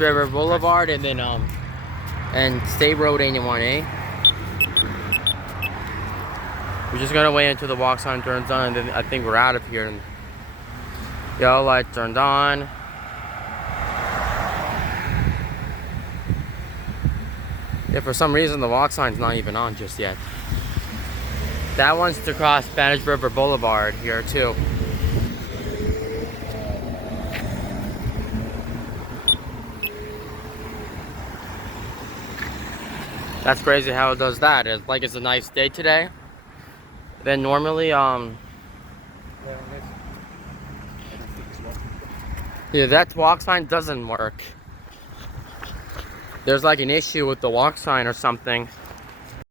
River Boulevard and then and State Road 81A. We're just gonna wait until the walk sign turns on, and then I think we're out of here. And yellow light turned on. Yeah, for some reason the walk sign's not even on just yet. That one's to cross Spanish River Boulevard here too. That's crazy how it does that. It's like it's a nice day today. Then normally, yeah, that walk sign doesn't work. There's like an issue with the walk sign or something.